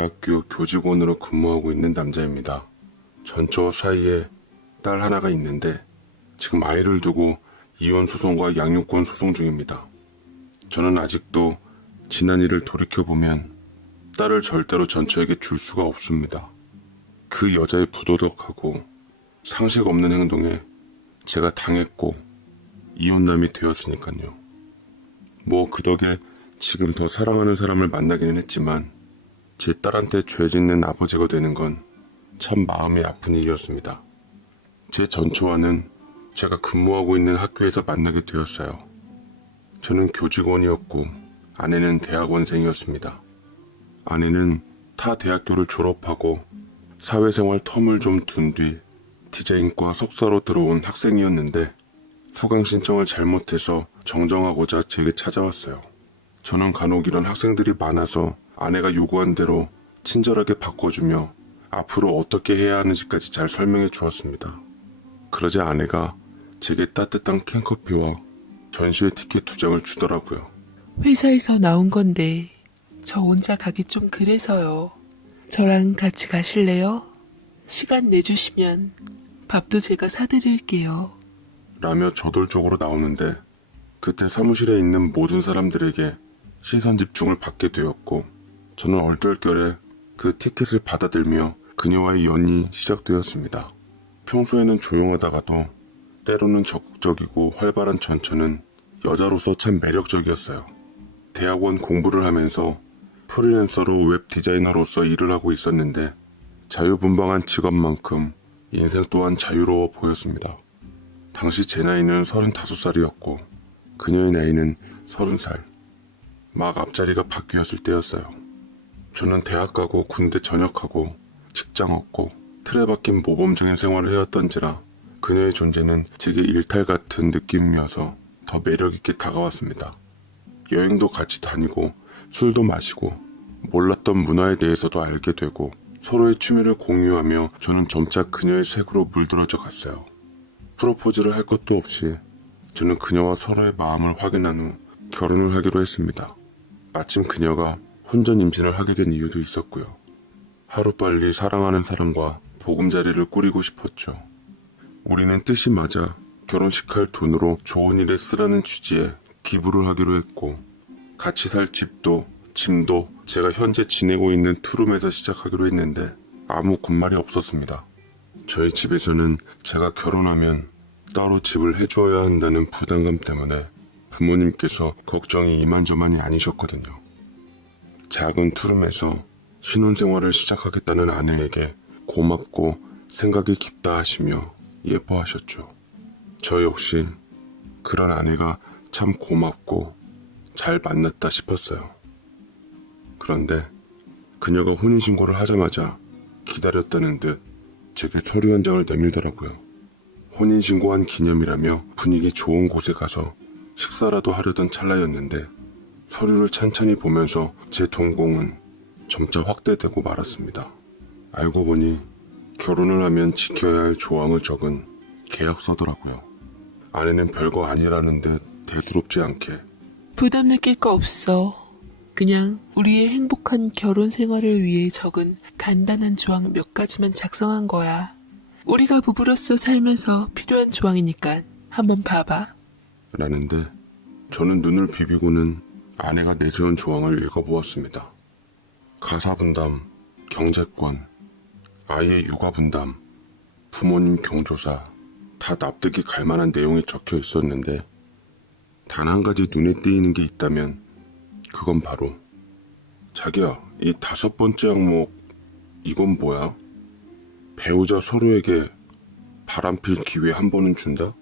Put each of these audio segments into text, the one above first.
대학교 교직원으로 근무하고 있는 남자입니다. 전처 사이에 딸 하나가 있는데 지금 아이를 두고 이혼 소송과 양육권 소송 중입니다. 저는 아직도 지난 일을 돌이켜보면 딸을 절대로 전처에게 줄 수가 없습니다. 그 여자의 부도덕하고 상식 없는 행동에 제가 당했고 이혼남이 되었으니까요. 뭐 그 덕에 지금 더 사랑하는 사람을 만나기는 했지만 제 딸한테 죄 짓는 아버지가 되는 건 참 마음이 아픈 일이었습니다. 제 전처와는 제가 근무하고 있는 학교에서 만나게 되었어요. 저는 교직원이었고 아내는 대학원생이었습니다. 아내는 타 대학교를 졸업하고 사회생활 텀을 좀 둔 뒤 디자인과 석사로 들어온 학생이었는데 수강 신청을 잘못해서 정정하고자 제게 찾아왔어요. 저는 간혹 이런 학생들이 많아서 아내가 요구한 대로 친절하게 바꿔주며 앞으로 어떻게 해야 하는지까지 잘 설명해 주었습니다. 그러자 아내가 제게 따뜻한 캔커피와 전시회 티켓 2장을 주더라고요. 회사에서 나온 건데 저 혼자 가기 좀 그래서요. 저랑 같이 가실래요? 시간 내주시면 밥도 제가 사드릴게요. 라며 저돌적으로 나오는데 그때 사무실에 있는 모든 사람들에게 시선 집중을 받게 되었고 저는 얼떨결에 그 티켓을 받아들며 그녀와의 연이 시작되었습니다. 평소에는 조용하다가도 때로는 적극적이고 활발한 전처는 여자로서 참 매력적이었어요. 대학원 공부를 하면서 프리랜서로 웹 디자이너로서 일을 하고 있었는데 자유분방한 직업만큼 인생 또한 자유로워 보였습니다. 당시 제 나이는 35살이었고 그녀의 나이는 30살. 막 앞자리가 바뀌었을 때였어요. 저는 대학 가고 군대 전역하고 직장 얻고 틀에 박힌 모범적인 생활을 해왔던지라 그녀의 존재는 제게 일탈 같은 느낌이어서 더 매력있게 다가왔습니다. 여행도 같이 다니고 술도 마시고 몰랐던 문화에 대해서도 알게 되고 서로의 취미를 공유하며 저는 점차 그녀의 색으로 물들어져 갔어요. 프로포즈를 할 것도 없이 저는 그녀와 서로의 마음을 확인한 후 결혼을 하기로 했습니다. 마침 그녀가 혼전 임신을 하게 된 이유도 있었고요. 하루빨리 사랑하는 사람과 보금자리를 꾸리고 싶었죠. 우리는 뜻이 맞아 결혼식 할 돈으로 좋은 일에 쓰라는 취지에 기부를 하기로 했고 같이 살 집도 짐도 제가 현재 지내고 있는 투룸에서 시작하기로 했는데 아무 군말이 없었습니다. 저희 집에서는 제가 결혼하면 따로 집을 해줘야 한다는 부담감 때문에 부모님께서 걱정이 이만저만이 아니셨거든요. 작은 투룸에서 신혼생활을 시작하겠다는 아내에게 고맙고 생각이 깊다 하시며 예뻐하셨죠. 저 역시 그런 아내가 참 고맙고 잘 만났다 싶었어요. 그런데 그녀가 혼인신고를 하자마자 기다렸다는 듯 제게 서류 한 장을 내밀더라고요. 혼인신고한 기념이라며 분위기 좋은 곳에 가서 식사라도 하려던 찰나였는데 서류를 찬찬히 보면서 제 동공은 점차 확대되고 말았습니다. 알고 보니 결혼을 하면 지켜야 할 조항을 적은 계약서더라고요. 아내는 별거 아니라는 듯 대수롭지 않게 부담 느낄 거 없어. 그냥 우리의 행복한 결혼 생활을 위해 적은 간단한 조항 몇 가지만 작성한 거야. 우리가 부부로서 살면서 필요한 조항이니까 한번 봐봐. 라는데 저는 눈을 비비고는 아내가 내세운 조항을 읽어보았습니다. 가사분담, 경제권, 아이의 육아분담, 부모님 경조사 다 납득이 갈 만한 내용이 적혀 있었는데 단 한 가지 눈에 띄는 게 있다면 그건 바로 자기야, 이 5번째 항목 이건 뭐야? 배우자 서로에게 바람필 기회 한 번은 준다?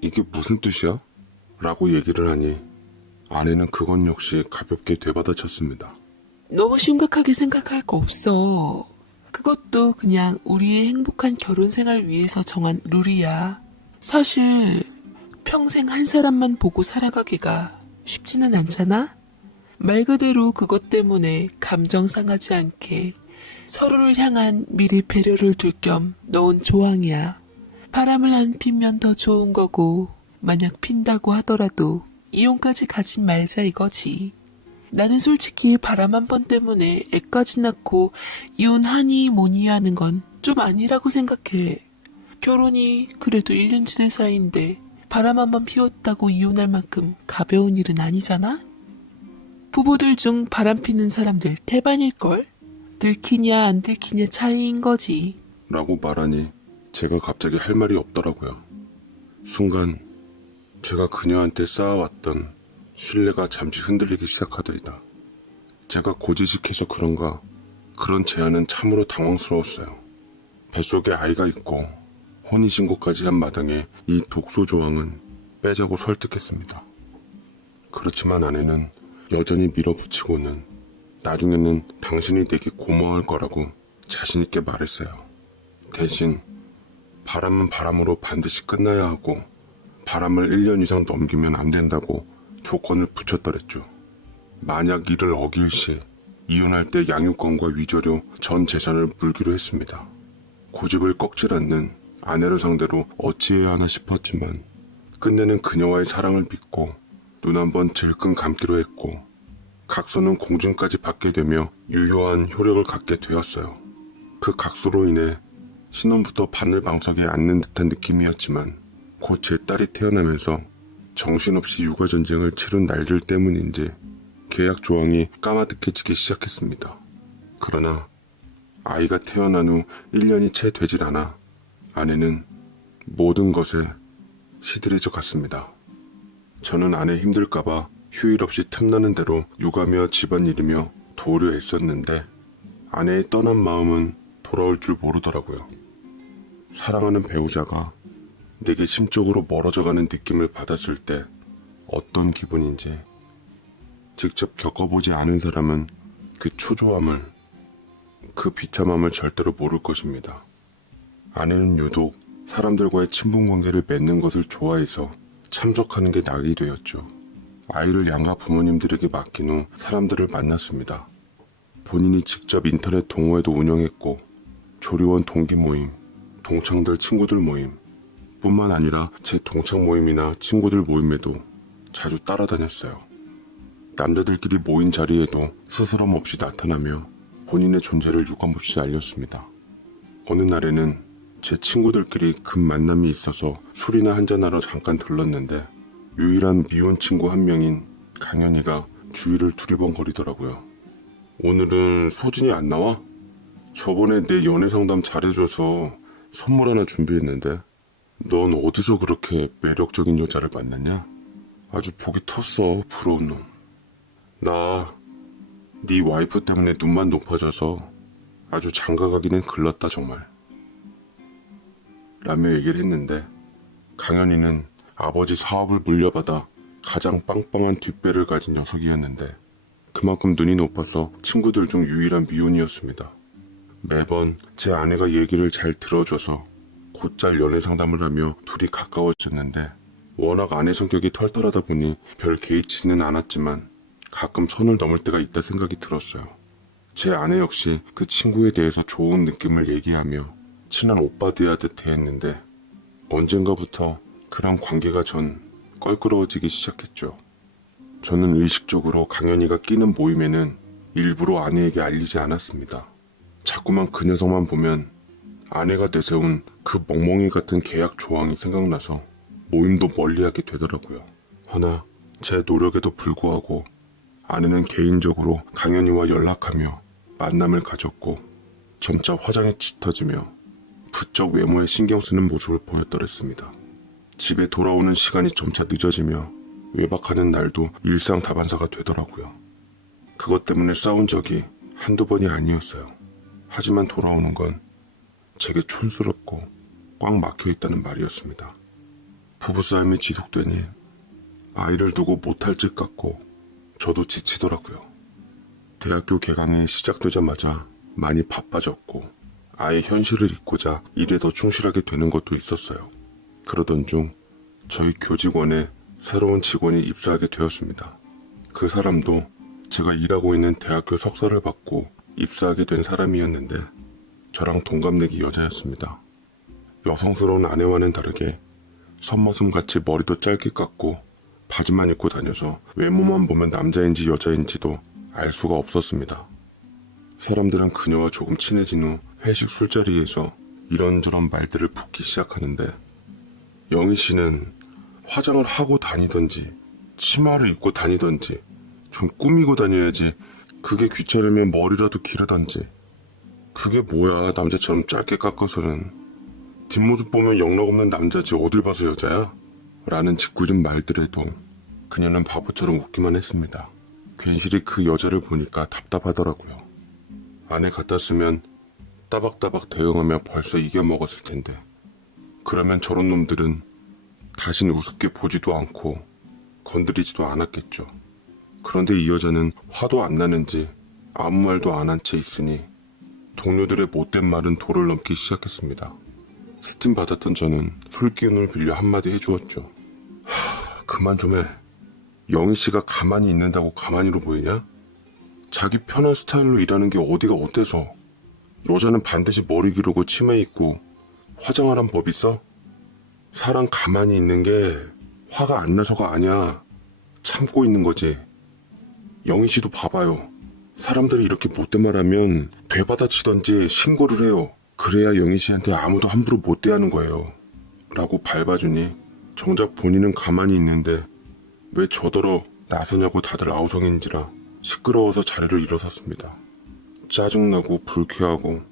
이게 무슨 뜻이야? 라고 얘기를 하니 아내는 그건 역시 가볍게 되받아쳤습니다. 너무 심각하게 생각할 거 없어. 그것도 그냥 우리의 행복한 결혼 생활 위해서 정한 룰이야. 사실 평생 한 사람만 보고 살아가기가 쉽지는 않잖아? 말 그대로 그것 때문에 감정 상하지 않게 서로를 향한 미리 배려를 둘 겸 넣은 조항이야. 바람을 안 피면 더 좋은 거고 만약 핀다고 하더라도 이혼까지 가지 말자 이거지. 나는 솔직히 바람 한 번 때문에 애까지 낳고 이혼하니 뭐니 하는 건 좀 아니라고 생각해. 결혼이 그래도 1년 지낸 사이인데 바람 한 번 피웠다고 이혼할 만큼 가벼운 일은 아니잖아? 부부들 중 바람 피는 사람들 태반일걸? 들키냐 안 들키냐 차이인 거지. 라고 말하니 제가 갑자기 할 말이 없더라고요. 순간 제가 그녀한테 쌓아왔던 신뢰가 잠시 흔들리기 시작하더이다. 제가 고지식해서 그런가 그런 제안은 참으로 당황스러웠어요. 뱃속에 아이가 있고 혼인신고까지 한 마당에 이 독소 조항은 빼자고 설득했습니다. 그렇지만 아내는 여전히 밀어붙이고는 나중에는 당신이 내게 고마워할 거라고 자신있게 말했어요. 대신 바람은 바람으로 반드시 끝나야 하고 바람을 1년 이상 넘기면 안 된다고 조건을 붙였더랬죠. 만약 이를 어길 시 이혼할 때 양육권과 위조료 전 재산을 물기로 했습니다. 고집을 꺾질 않는 아내를 상대로 어찌해야 하나 싶었지만 끝내는 그녀와의 사랑을 믿고 눈 한번 질끈 감기로 했고 각서는 공증까지 받게 되며 유효한 효력을 갖게 되었어요. 그 각서로 인해 신혼부터 바늘방석에 앉는 듯한 느낌이었지만 곧 제 딸이 태어나면서 정신없이 육아전쟁을 치른 날들 때문인지 계약 조항이 까마득해지기 시작했습니다. 그러나 아이가 태어난 후 1년이 채 되질 않아 아내는 모든 것에 시들해져 갔습니다. 저는 아내 힘들까봐 휴일 없이 틈나는 대로 육아며 집안일이며 도우려 애썼는데 아내의 떠난 마음은 돌아올 줄 모르더라고요. 사랑하는 배우자가 내게 심적으로 멀어져가는 느낌을 받았을 때 어떤 기분인지 직접 겪어보지 않은 사람은 그 초조함을, 그 비참함을 절대로 모를 것입니다. 아내는 유독 사람들과의 친분관계를 맺는 것을 좋아해서 참석하는 게 낙이 되었죠. 아이를 양가 부모님들에게 맡긴 후 사람들을 만났습니다. 본인이 직접 인터넷 동호회도 운영했고 조리원 동기 모임, 동창들 친구들 모임 뿐만 아니라 제 동창 모임이나 친구들 모임에도 자주 따라다녔어요. 남자들끼리 모인 자리에도 스스럼 없이 나타나며 본인의 존재를 유감없이 알렸습니다. 어느 날에는 제 친구들끼리 급 만남이 있어서 술이나 한잔하러 잠깐 들렀는데 유일한 미혼 친구 한 명인 강현이가 주위를 두리번거리더라고요. 오늘은 소진이 안 나와? 저번에 내 연애 상담 잘해줘서 선물 하나 준비했는데 넌 어디서 그렇게 매력적인 여자를 만났냐? 아주 복이 텄어, 부러운 놈. 나 네 와이프 때문에 눈만 높아져서 아주 장가가기는 글렀다 정말. 라며 얘기를 했는데 강현이는 아버지 사업을 물려받아 가장 빵빵한 뒷배를 가진 녀석이었는데 그만큼 눈이 높아서 친구들 중 유일한 미혼이었습니다. 매번 제 아내가 얘기를 잘 들어줘서 곧잘 연애 상담을 하며 둘이 가까워졌는데 워낙 아내 성격이 털털하다 보니 별 개의치는 않았지만 가끔 선을 넘을 때가 있다 생각이 들었어요. 제 아내 역시 그 친구에 대해서 좋은 느낌을 얘기하며 친한 오빠 대하듯 대했는데 언젠가부터 그런 관계가 전 껄끄러워지기 시작했죠. 저는 의식적으로 강현이가 끼는 모임에는 일부러 아내에게 알리지 않았습니다. 자꾸만 그 녀석만 보면 아내가 내세운 그 멍멍이 같은 계약 조항이 생각나서 모임도 멀리하게 되더라고요. 허나 제 노력에도 불구하고 아내는 개인적으로 강현이와 연락하며 만남을 가졌고 점차 화장이 짙어지며 부쩍 외모에 신경 쓰는 모습을 보였더랬습니다. 집에 돌아오는 시간이 점차 늦어지며 외박하는 날도 일상다반사가 되더라고요. 그것 때문에 싸운 적이 한두 번이 아니었어요. 하지만 돌아오는 건 제게 촌스럽고 꽉 막혀있다는 말이었습니다. 부부싸움이 지속되니 아이를 두고 못할 짓 같고 저도 지치더라고요. 대학교 개강이 시작되자마자 많이 바빠졌고 아예 현실을 잊고자 일에 더 충실하게 되는 것도 있었어요. 그러던 중 저희 교직원에 새로운 직원이 입사하게 되었습니다. 그 사람도 제가 일하고 있는 대학교 석사를 받고 입사하게 된 사람이었는데 저랑 동갑내기 여자였습니다. 여성스러운 아내와는 다르게 선머슴같이 머리도 짧게 깎고 바지만 입고 다녀서 외모만 보면 남자인지 여자인지도 알 수가 없었습니다. 사람들은 그녀와 조금 친해진 후 회식 술자리에서 이런저런 말들을 붙기 시작하는데 영희 씨는 화장을 하고 다니던지 치마를 입고 다니던지 좀 꾸미고 다녀야지 그게 귀찮으면 머리라도 기르던지 그게 뭐야 남자처럼 짧게 깎아서는 뒷모습 보면 영락없는 남자지 어딜 봐서 여자야? 라는 짓궂은 말들에도 그녀는 바보처럼 웃기만 했습니다. 괜시리 그 여자를 보니까 답답하더라고요. 안에 갖다 쓰면 따박따박 대응하며 벌써 이겨먹었을 텐데 그러면 저런 놈들은 다신 우습게 보지도 않고 건드리지도 않았겠죠. 그런데 이 여자는 화도 안 나는지 아무 말도 안 한 채 있으니 동료들의 못된 말은 도를 넘기 시작했습니다. 스팀 받았던 저는 술 기운을 빌려 한마디 해주었죠. 그만 좀 해. 영희 씨가 가만히 있는다고 가만히로 보이냐? 자기 편한 스타일로 일하는 게 어디가 어때서? 여자는 반드시 머리 기르고 치마 입고 화장하란 법 있어? 사람 가만히 있는 게 화가 안 나서가 아니야. 참고 있는 거지. 영희 씨도 봐봐요. 사람들이 이렇게 못된 말하면 되받아치던지 신고를 해요. 그래야 영희 씨한테 아무도 함부로 못 대하는 거예요. 라고 밟아주니 정작 본인은 가만히 있는데 왜 저더러 나서냐고 다들 아우성인지라 시끄러워서 자리를 일어섰습니다. 짜증나고 불쾌하고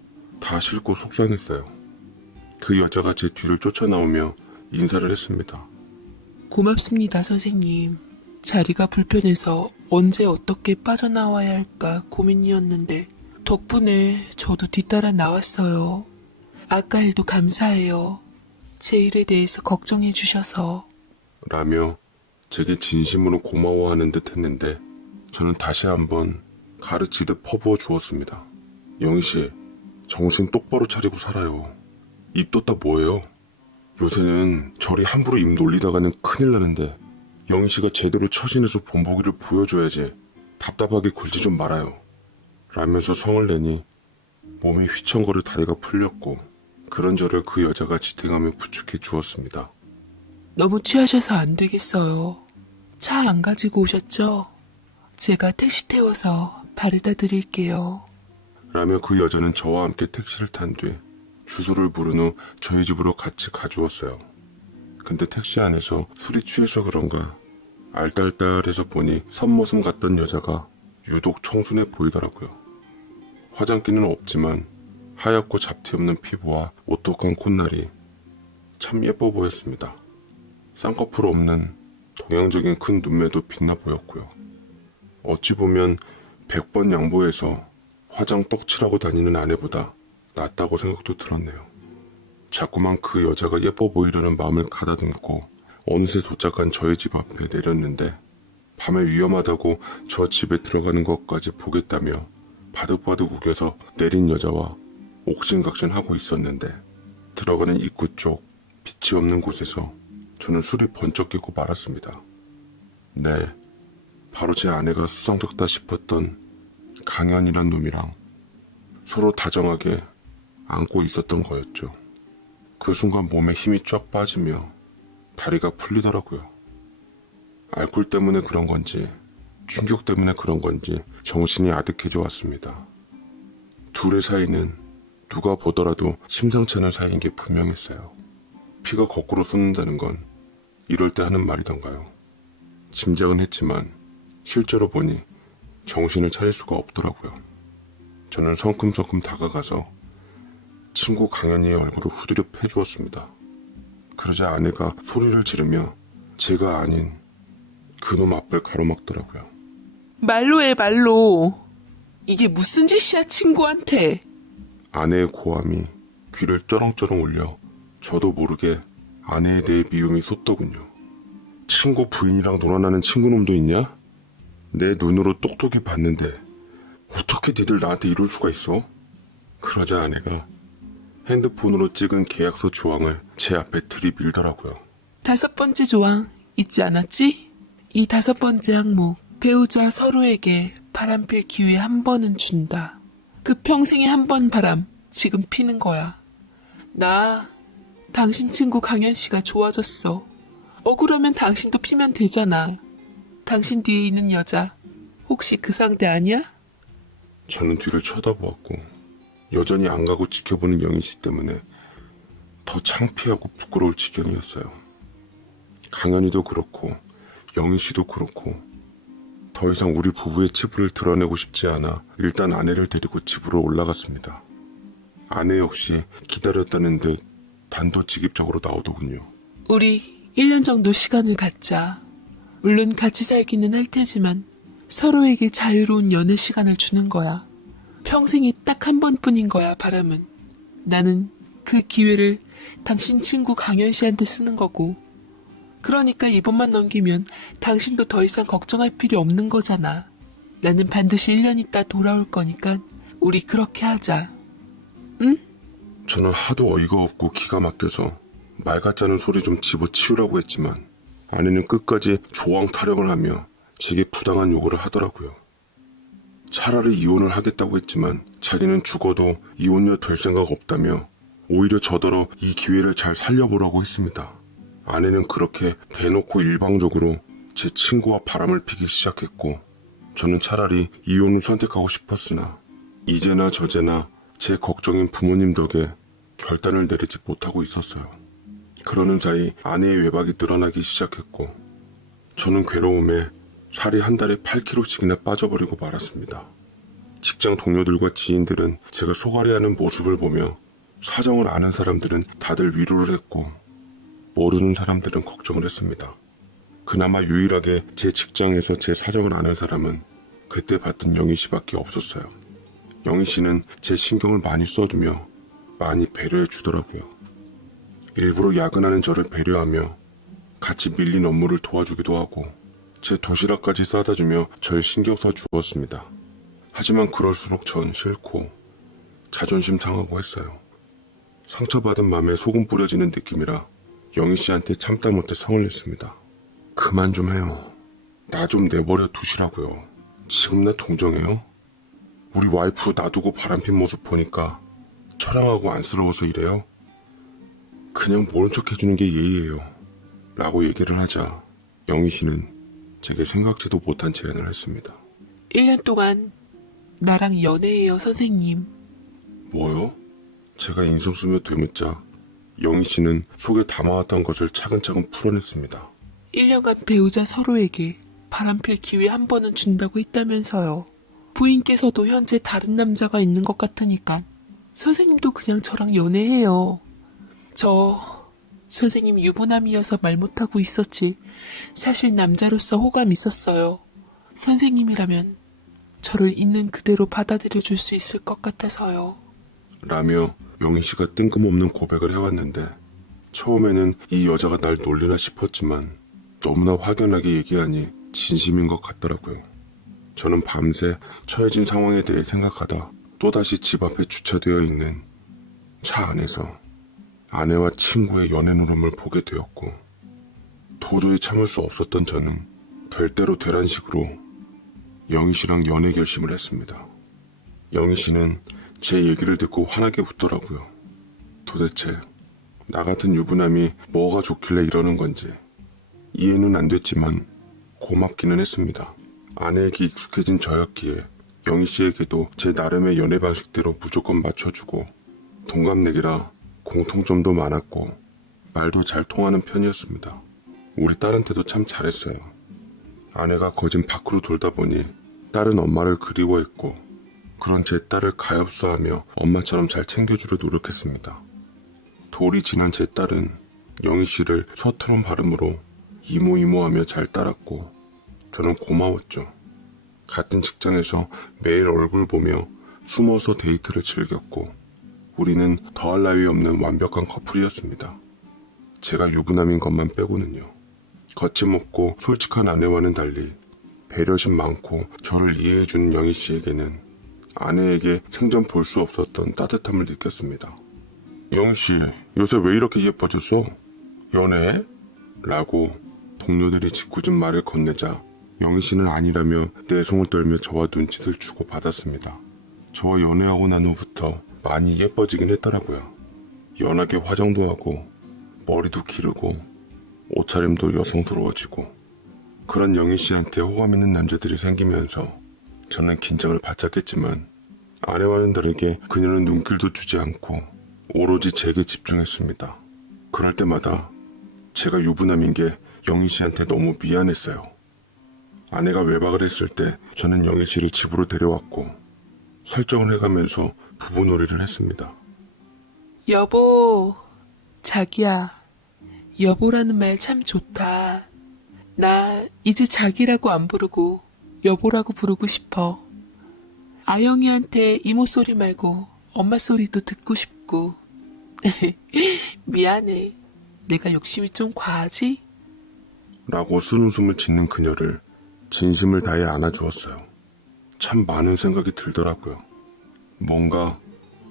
다 싫고 속상했어요. 그 여자가 제 뒤를 쫓아나오며 인사를 했습니다. 고맙습니다, 선생님. 자리가 불편해서 언제 어떻게 빠져나와야 할까 고민이었는데 덕분에 저도 뒤따라 나왔어요. 아까 일도 감사해요. 제 일에 대해서 걱정해 주셔서. 라며 제게 진심으로 고마워하는 듯 했는데 저는 다시 한번 가르치듯 퍼부어 주었습니다. 영희씨, 정신 똑바로 차리고 살아요. 입 뒀다 뭐예요? 요새는 저리 함부로 입 놀리다가는 큰일 나는데 영희씨가 제대로 처신해서 본보기를 보여줘야지. 답답하게 굴지 좀 말아요. 라면서 성을 내니 몸이 휘청거려 다리가 풀렸고 그런저를 그 여자가 지탱하며 부축해 주었습니다. 너무 취하셔서 안 되겠어요. 차 안 가지고 오셨죠? 제가 택시 태워서 바래다 드릴게요. 라며 그 여자는 저와 함께 택시를 탄 뒤 주소를 부른 후 저희 집으로 같이 가주었어요. 근데 택시 안에서 술이 취해서 그런가 알딸딸해서 보니 선모습 같던 여자가 유독 청순해 보이더라고요. 화장기는 없지만 하얗고 잡티 없는 피부와 오똑한 콧날이 참 예뻐 보였습니다. 쌍꺼풀 없는 동양적인 큰 눈매도 빛나 보였고요. 어찌 보면 100번 양보해서 화장 떡칠하고 다니는 아내보다 낫다고 생각도 들었네요. 자꾸만 그 여자가 예뻐 보이려는 마음을 가다듬고 어느새 도착한 저희 집 앞에 내렸는데 밤에 위험하다고 저 집에 들어가는 것까지 보겠다며 바득바득 우겨서 내린 여자와 옥신각신하고 있었는데 들어가는 입구 쪽 빛이 없는 곳에서 저는 술이 번쩍 깨고 말았습니다. 네, 바로 제 아내가 수상쩍다 싶었던 강현이란 놈이랑 서로 다정하게 안고 있었던 거였죠. 그 순간 몸에 힘이 쫙 빠지며 다리가 풀리더라고요. 알코올 때문에 그런 건지 충격 때문에 그런 건지 정신이 아득해져 왔습니다. 둘의 사이는 누가 보더라도 심상치 않은 사이인 게 분명했어요. 피가 거꾸로 솟는다는 건 이럴 때 하는 말이던가요. 짐작은 했지만 실제로 보니 정신을 차릴 수가 없더라고요. 저는 성큼성큼 다가가서 친구 강현이의 얼굴을 후드려 패주었습니다. 그러자 아내가 소리를 지르며 제가 아닌 그놈 앞을 가로막더라고요. 말로 해, 말로. 이게 무슨 짓이야, 친구한테. 아내의 고함이 귀를 쩌렁쩌렁 울려 저도 모르게 아내에 대해 미움이 솟더군요. 친구 부인이랑 놀아나는 친구놈도 있냐? 내 눈으로 똑똑히 봤는데 어떻게 니들 나한테 이럴 수가 있어? 그러자 아내가 핸드폰으로 찍은 계약서 조항을 제 앞에 들이밀더라고요. 5번째 조항 잊지 않았지? 이 5번째 항목, 배우자 서로에게 바람필 기회 한 번은 준다. 그 평생에 한 번 바람 지금 피는 거야. 나 당신 친구 강현 씨가 좋아졌어. 억울하면 당신도 피면 되잖아. 당신 뒤에 있는 여자 혹시 그 상대 아니야? 저는 뒤를 쳐다보았고 여전히 안 가고 지켜보는 영희 씨 때문에 더 창피하고 부끄러울 지경이었어요. 강현이도 그렇고 영희 씨도 그렇고 더 이상 우리 부부의 치부를 드러내고 싶지 않아 일단 아내를 데리고 집으로 올라갔습니다. 아내 역시 기다렸다는 듯 단도직입적으로 나오더군요. 우리 1년 정도 시간을 갖자. 물론 같이 살기는 할 테지만 서로에게 자유로운 연애 시간을 주는 거야. 평생이 딱 한 번뿐인 거야, 바람은. 나는 그 기회를 당신 친구 강현 씨한테 쓰는 거고. 그러니까 이번만 넘기면 당신도 더 이상 걱정할 필요 없는 거잖아. 나는 반드시 1년 있다 돌아올 거니까 우리 그렇게 하자. 응? 저는 하도 어이가 없고 기가 막혀서 말 같자는 소리 좀 집어치우라고 했지만 아내는 끝까지 조황 타령을 하며 제게 부당한 요구를 하더라고요. 차라리 이혼을 하겠다고 했지만 자기는 죽어도 이혼녀 될 생각 없다며 오히려 저더러 이 기회를 잘 살려보라고 했습니다. 아내는 그렇게 대놓고 일방적으로 제 친구와 바람을 피기 시작했고 저는 차라리 이혼을 선택하고 싶었으나 이제나 저제나 제 걱정인 부모님 덕에 결단을 내리지 못하고 있었어요. 그러는 사이 아내의 외박이 늘어나기 시작했고 저는 괴로움에 살이 한 달에 8kg씩이나 빠져버리고 말았습니다. 직장 동료들과 지인들은 제가 속앓이하는 모습을 보며 사정을 아는 사람들은 다들 위로를 했고 모르는 사람들은 걱정을 했습니다. 그나마 유일하게 제 직장에서 제 사정을 아는 사람은 그때 봤던 영희 씨밖에 없었어요. 영희 씨는 제 신경을 많이 써주며 많이 배려해 주더라고요. 일부러 야근하는 저를 배려하며 같이 밀린 업무를 도와주기도 하고 제 도시락까지 싸다 주며 절 신경 써 주었습니다. 하지만 그럴수록 전 싫고 자존심 상하고 했어요. 상처받은 맘에 소금 뿌려지는 느낌이라 영희 씨한테 참다 못해 성을 냈습니다. 그만 좀 해요. 나 좀 내버려 두시라고요. 지금 나 동정해요? 우리 와이프 놔두고 바람핀 모습 보니까 처량하고 안쓰러워서 이래요? 그냥 모른 척 해주는 게 예의예요. 라고 얘기를 하자 영희 씨는 제게 생각지도 못한 제안을 했습니다. 1년 동안 나랑 연애해요, 선생님. 뭐요? 제가 인성 쓰며 되묻자 영희 씨는 속에 담아왔던 것을 차근차근 풀어냈습니다. 1년간 배우자 서로에게 바람필 기회 한 번은 준다고 했다면서요. 부인께서도 현재 다른 남자가 있는 것 같으니까 선생님도 그냥 저랑 연애해요. 저 선생님 유부남이어서 말 못하고 있었지 사실 남자로서 호감 있었어요. 선생님이라면 저를 있는 그대로 받아들여 줄 수 있을 것 같아서요. 라며 영희 씨가 뜬금없는 고백을 해왔는데 처음에는 이 여자가 날 놀리나 싶었지만 너무나 확연하게 얘기하니 진심인 것 같더라고요. 저는 밤새 처해진 상황에 대해 생각하다 또다시 집 앞에 주차되어 있는 차 안에서 아내와 친구의 연애 노름을 보게 되었고 도저히 참을 수 없었던 저는 될 대로 되란 식으로 영희 씨랑 연애 결심을 했습니다. 영희 씨는 제 얘기를 듣고 환하게 웃더라고요. 도대체 나 같은 유부남이 뭐가 좋길래 이러는 건지 이해는 안 됐지만 고맙기는 했습니다. 아내에게 익숙해진 저였기에 영희 씨에게도 제 나름의 연애 방식대로 무조건 맞춰주고 동갑내기라 공통점도 많았고 말도 잘 통하는 편이었습니다. 우리 딸한테도 참 잘했어요. 아내가 거진 밖으로 돌다 보니 딸은 엄마를 그리워했고 그런 제 딸을 가엾어하며 엄마처럼 잘 챙겨주려 노력했습니다. 돌이 지난 제 딸은 영희 씨를 서투른 발음으로 이모이모하며 잘 따랐고 저는 고마웠죠. 같은 직장에서 매일 얼굴 보며 숨어서 데이트를 즐겼고 우리는 더할 나위 없는 완벽한 커플이었습니다. 제가 유부남인 것만 빼고는요. 거침없고 솔직한 아내와는 달리 배려심 많고 저를 이해해주는 영희 씨에게는 아내에게 생전 볼 수 없었던 따뜻함을 느꼈습니다. 영희 씨, 요새 왜 이렇게 예뻐졌어? 연애해? 라고 동료들이 짓궂은 말을 건네자 영희 씨는 아니라며 내송을 떨며 저와 눈짓을 주고 받았습니다. 저와 연애하고 난 후부터 많이 예뻐지긴 했더라고요. 연하게 화장도 하고 머리도 기르고 옷차림도 여성스러워지고 그런 영희 씨한테 호감 있는 남자들이 생기면서 저는 긴장을 바짝했지만 아내와는 다르게 그녀는 눈길도 주지 않고 오로지 제게 집중했습니다. 그럴 때마다 제가 유부남인 게 영희 씨한테 너무 미안했어요. 아내가 외박을 했을 때 저는 영희 씨를 집으로 데려왔고 설정을 해가면서 부부놀이를 했습니다. 여보, 자기야. 여보라는 말 참 좋다. 나 이제 자기라고 안 부르고 여보라고 부르고 싶어. 아영이한테 이모 소리 말고 엄마 소리도 듣고 싶고. 미안해. 내가 욕심이 좀 과하지? 라고 쓴웃음을 짓는 그녀를 진심을 다해 안아주었어요. 참 많은 생각이 들더라고요. 뭔가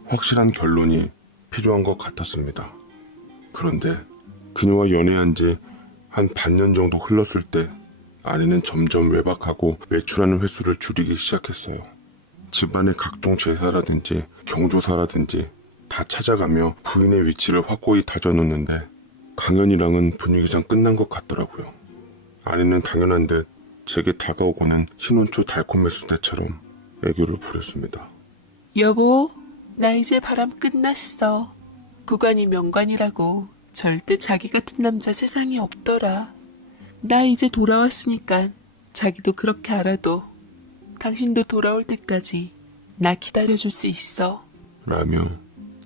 확실한 결론이 필요한 것 같았습니다. 그런데 그녀와 연애한 지 한 반년 정도 흘렀을 때 아내는 점점 외박하고 외출하는 횟수를 줄이기 시작했어요. 집안의 각종 제사라든지 경조사라든지 다 찾아가며 부인의 위치를 확고히 다져놓는데 강연이랑은 분위기상 끝난 것 같더라고요. 아내는 당연한 듯 제게 다가오고는 신혼초 달콤했을 때처럼 애교를 부렸습니다. 여보, 나 이제 바람 끝났어. 구관이 명관이라고. 절대 자기 같은 남자 세상에 없더라. 나 이제 돌아왔으니까 자기도 그렇게 알아도 당신도 돌아올 때까지 나 기다려줄 수 있어. 라며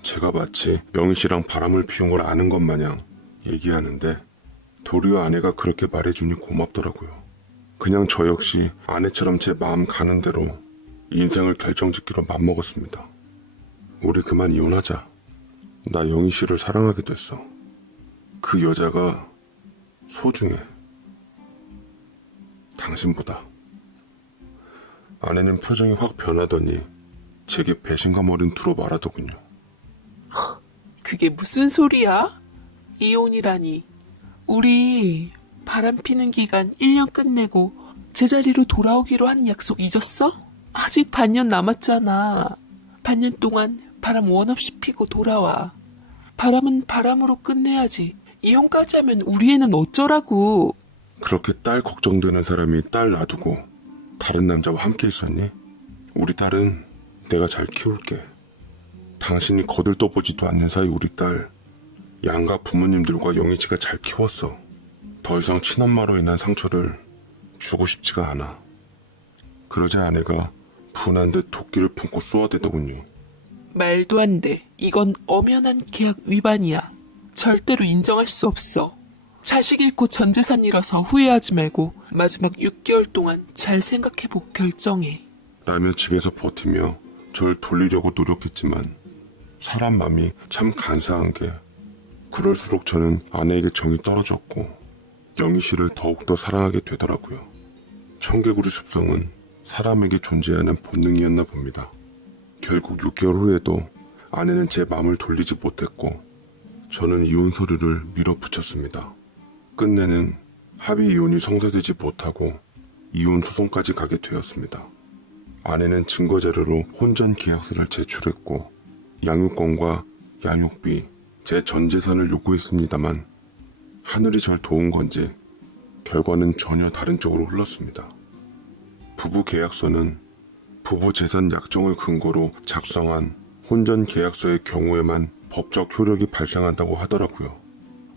제가 마치 영희 씨랑 바람을 피운 걸 아는 것 마냥 얘기하는데 도리어 아내가 그렇게 말해주니 고맙더라고요. 그냥 저 역시 아내처럼 제 마음 가는 대로 인생을 결정짓기로 맘먹었습니다. 우리 그만 이혼하자. 나 영희 씨를 사랑하게 됐어. 그 여자가 소중해. 당신보다. 아내는 표정이 확 변하더니 제게 배신감 어린 투로 말하더군요. 그게 무슨 소리야? 이혼이라니. 우리 바람 피는 기간 1년 끝내고 제자리로 돌아오기로 한 약속 잊었어? 아직 반년 남았잖아. 반년 동안 바람 원 없이 피고 돌아와. 바람은 바람으로 끝내야지. 이혼까지 하면 우리 애는 어쩌라고. 그렇게 딸 걱정되는 사람이 딸 놔두고 다른 남자와 함께 있었니? 우리 딸은 내가 잘 키울게. 당신이 거들떠보지도 않는 사이 우리 딸 양가 부모님들과 영희 씨가 잘 키웠어. 더 이상 친엄마로 인한 상처를 주고 싶지가 않아. 그러자 아내가 분한 듯 도끼를 품고 쏘아대더군요. 말도 안 돼. 이건 엄연한 계약 위반이야. 절대로 인정할 수 없어. 자식 잃고 전 재산 잃어서 후회하지 말고 마지막 6개월 동안 잘 생각해보고 결정해. 라며 집에서 버티며 절 돌리려고 노력했지만 사람 마음이 참 간사한 게 그럴수록 저는 아내에게 정이 떨어졌고 영희 씨를 더욱더 사랑하게 되더라고요. 청개구리 습성은 사람에게 존재하는 본능이었나 봅니다. 결국 6개월 후에도 아내는 제 마음을 돌리지 못했고 저는 이혼 서류를 밀어붙였습니다. 끝내는 합의 이혼이 성사되지 못하고 이혼 소송까지 가게 되었습니다. 아내는 증거 자료로 혼전 계약서를 제출했고 양육권과 양육비, 제 전 재산을 요구했습니다만 하늘이 절 도운 건지 결과는 전혀 다른 쪽으로 흘렀습니다. 부부 계약서는 부부 재산 약정을 근거로 작성한 혼전 계약서의 경우에만 법적 효력이 발생한다고 하더라고요.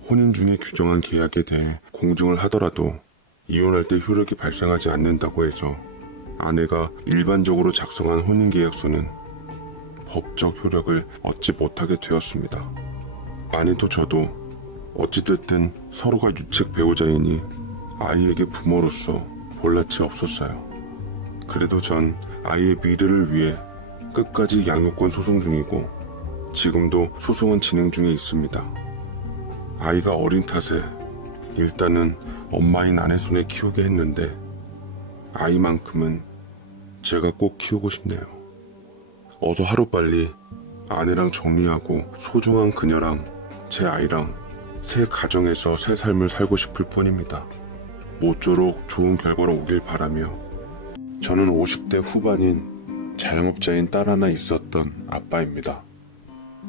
혼인 중에 규정한 계약에 대해 공증을 하더라도 이혼할 때 효력이 발생하지 않는다고 해서 아내가 일반적으로 작성한 혼인계약서는 법적 효력을 얻지 못하게 되었습니다. 아내도 저도 어찌됐든 서로가 유책 배우자이니 아이에게 부모로서 볼낯이 없었어요. 그래도 전 아이의 미래를 위해 끝까지 양육권 소송 중이고 지금도 소송은 진행 중에 있습니다. 아이가 어린 탓에 일단은 엄마인 아내 손에 키우게 했는데 아이만큼은 제가 꼭 키우고 싶네요. 어서 하루빨리 아내랑 정리하고 소중한 그녀랑 제 아이랑 새 가정에서 새 삶을 살고 싶을 뿐입니다. 모쪼록 좋은 결과로 오길 바라며 저는 50대 후반인 자영업자인 딸 하나 있었던 아빠입니다.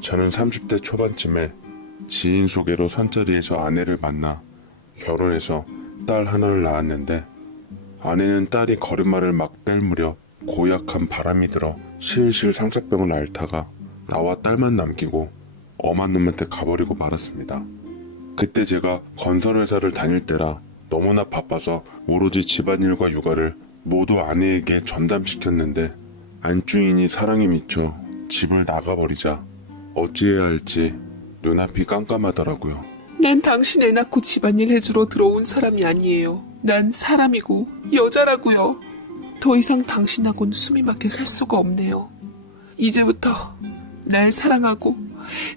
저는 30대 초반쯤에 지인 소개로 선자리에서 아내를 만나 결혼해서 딸 하나를 낳았는데 아내는 딸이 걸음마를 막 뺄 무렵 고약한 바람이 들어 실실 상사병을 앓다가 나와 딸만 남기고 엄한 놈한테 가버리고 말았습니다. 그때 제가 건설회사를 다닐 때라 너무나 바빠서 오로지 집안일과 육아를 모두 아내에게 전담시켰는데 안주인이 사랑에 미쳐 집을 나가버리자 어찌해야 할지 눈앞이 깜깜하더라고요. 난 당신 애 낳고 집안일 해주러 들어온 사람이 아니에요. 난 사람이고 여자라고요. 더 이상 당신하고는 숨이 막혀 살 수가 없네요. 이제부터 날 사랑하고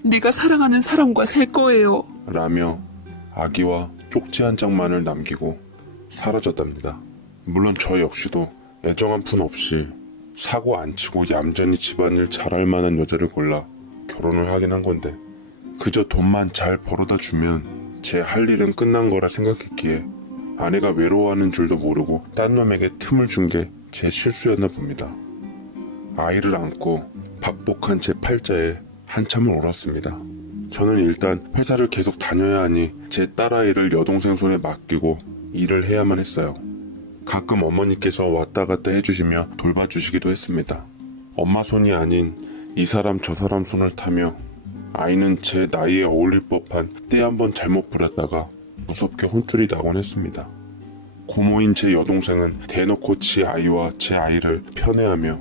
내가 사랑하는 사람과 살 거예요. 라며 아기와 쪽지 한 장만을 남기고 사라졌답니다. 물론 저 역시도 애정 한 푼 없이 사고 안 치고 얌전히 집안일 잘할 만한 여자를 골라 결혼을 하긴 한 건데 그저 돈만 잘 벌어다 주면 제 할 일은 끝난 거라 생각했기에 아내가 외로워하는 줄도 모르고 딴 놈에게 틈을 준 게 제 실수였나 봅니다. 아이를 안고 박복한 제 팔자에 한참을 울었습니다. 저는 일단 회사를 계속 다녀야 하니 제 딸아이를 여동생 손에 맡기고 일을 해야만 했어요. 가끔 어머니께서 왔다 갔다 해주시며 돌봐주시기도 했습니다. 엄마 손이 아닌 이 사람 저 사람 손을 타며 아이는 제 나이에 어울릴 법한 때 한번 잘못 부렸다가 무섭게 혼쭐이 나곤 했습니다. 고모인 제 여동생은 대놓고 지 아이와 제 아이를 편애하며